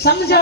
什么叫